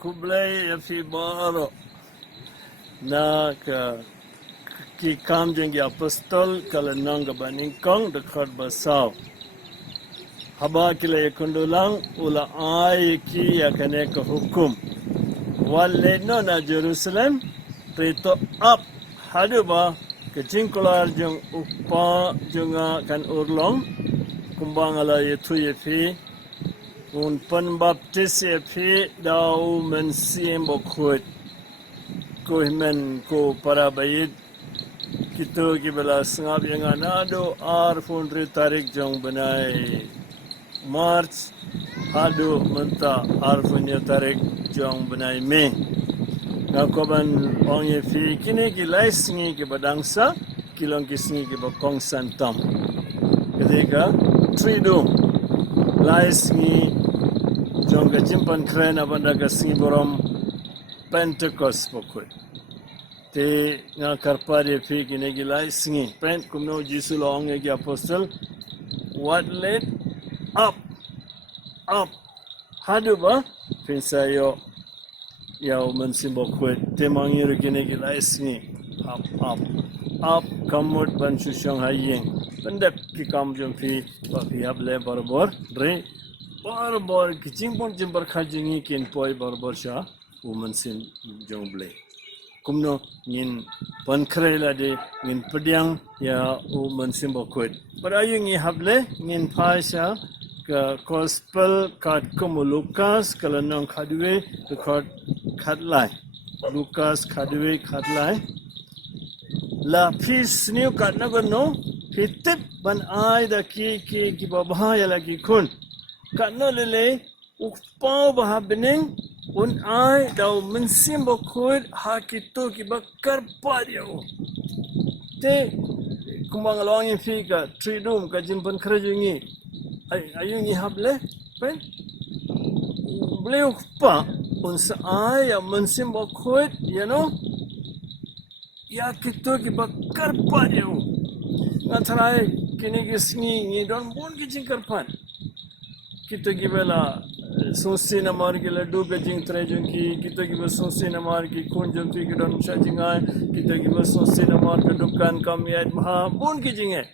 Kublai fi baro na ki kam jengi apostol kala nang gabaning kong dekat basau. Haba kila yakundulang ula ay ki yakane ke hukum. Wale no na Jerusalem trito up haduba kecingkular jeng upa jenga kan urlong kumbang ala yetu yefi un penbaptis yefi dau mensim bokut ko himen ko para bayit kita kibala sengap yang anado arfun tarik jong benai March hadu menta arfunya tarik jong benai Mei ngakoban ong yefi kini gilai singi ke badangsa kilong kisni ke bakong santam ketika tridum lai singi jong ke jimpan kren abanda ke singi borom Pentecost pokoi te nga karpa yefi kini gilai singi pen kumno jisu long ye apostle what led up hadu ba pinsayo yau mensimbol kuat temangir gini gilai singi up kamut ban susong hayeng pendep ki kam jompi papi hable barbor re barbor kicing pun jembar khajingi kin poi barbor sha mensim jongle kumno ngin pankre la de ngin pediang ya mensimbol kuat berayu ngi hable ngin phaisha ke gospel kat komo Lukas kalau nang khadwe dekat khatlai Lukas khadwe khatlai la fis new kat na gono hitip ban ai da ki babha ya lagi kun kat no lele upau bah bening un ai dau mensim bokut ha kitu ki bakar pa dia te kumbang long fi ka tridum ka jimpan khrajungi ayun ihable pen beliau pa unsa ay mensim bokut you know ya kitu ki bakar pa dia ngatrai kini gisni ni don bon ki jingkarpan kita gibela sosi namar ki ladu ka jing trejun ki kita gibela sosi namar ki kun jom ti don sajingai kita gibela sosi namar ka dukan kamiyat maha bon ki jinge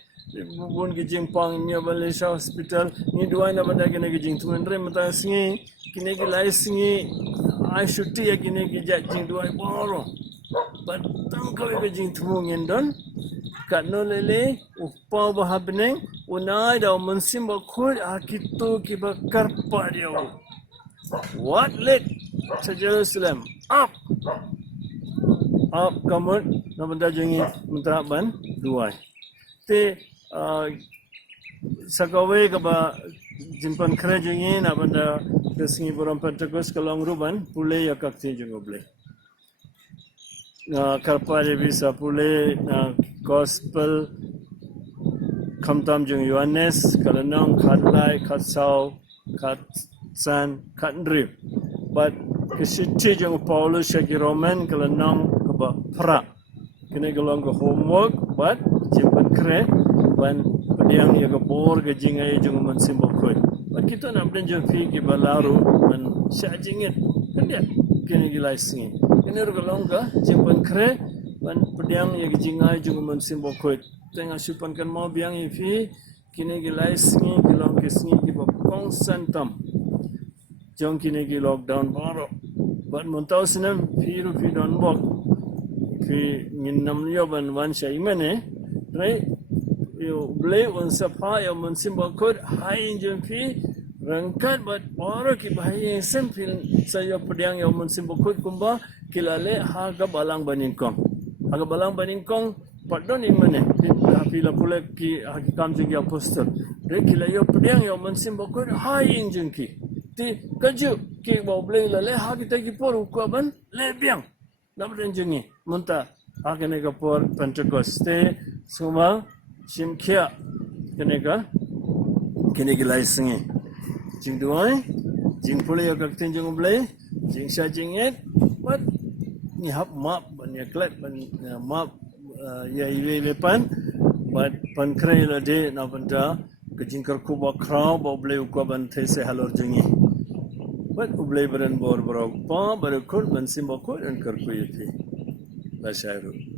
bun gijing pang nya Malaysia hospital ni duai na banda kene gijing tuan re mata singi kine gi lai singi ai shuti ya kine gi jing duai boro but tang kau gijing tuang endon kat no lele upau bahabneng unai da mensim bakul akitu ki bakar pa dia what led to Jerusalem up kamut na banda jengi mentra ban duai te sakawe kaba jimpan kere jengi na banda kesingi borom Pentecost kalong ruban pule ya kakti jengoble na karpa je bisa pule na gospel kamtam jeng Yohanes kalanong khatlai khatsau khatsan khandrip but kesiti jeng Paulus shaki Roman kalanong kaba pra kene galong ke homework but jimpan kere ban pediang ya ke bor ke jingai jeng mensim bokoi but kita nak dan jeng fi ke balaru ban syajingit kan dia kene gilai singin kene galong ke jimpan kere ban pediang ya ke jingai jeng mensim bokoi tengah supan kan mau biang fi kene gilai singin galong ke singin ke bokong santam jong kene gi lockdown baro ban montau sinam fi don bok fi nginam yo ban wan shaimane right yo blay on sapa yo mensim bakut hai jempi rangkat bat oro ki bahaya sempil saya pediang yo mensim bakut kumba kilale haga balang baningkong padon imane pila pula ki hakikam jeng apostol re kila yo pediang yo mensim bakut hai jengki ti kaju ki bau blay lale ha kita ki por ukuban lebiang namdan jengi munta akene ka por Pentecost te suma simkia kene gilai singi jing duai jing pule ya kakten jing blai jing sha jinget but ni hap map ban ya klep ban map ya ile lepan but pan krai la de na banda kejingkar kuba krau ba ublay ukaban these halor jingi but ublay beren bor brok pa barakul mansim bakul and karkuyuti Vazhayil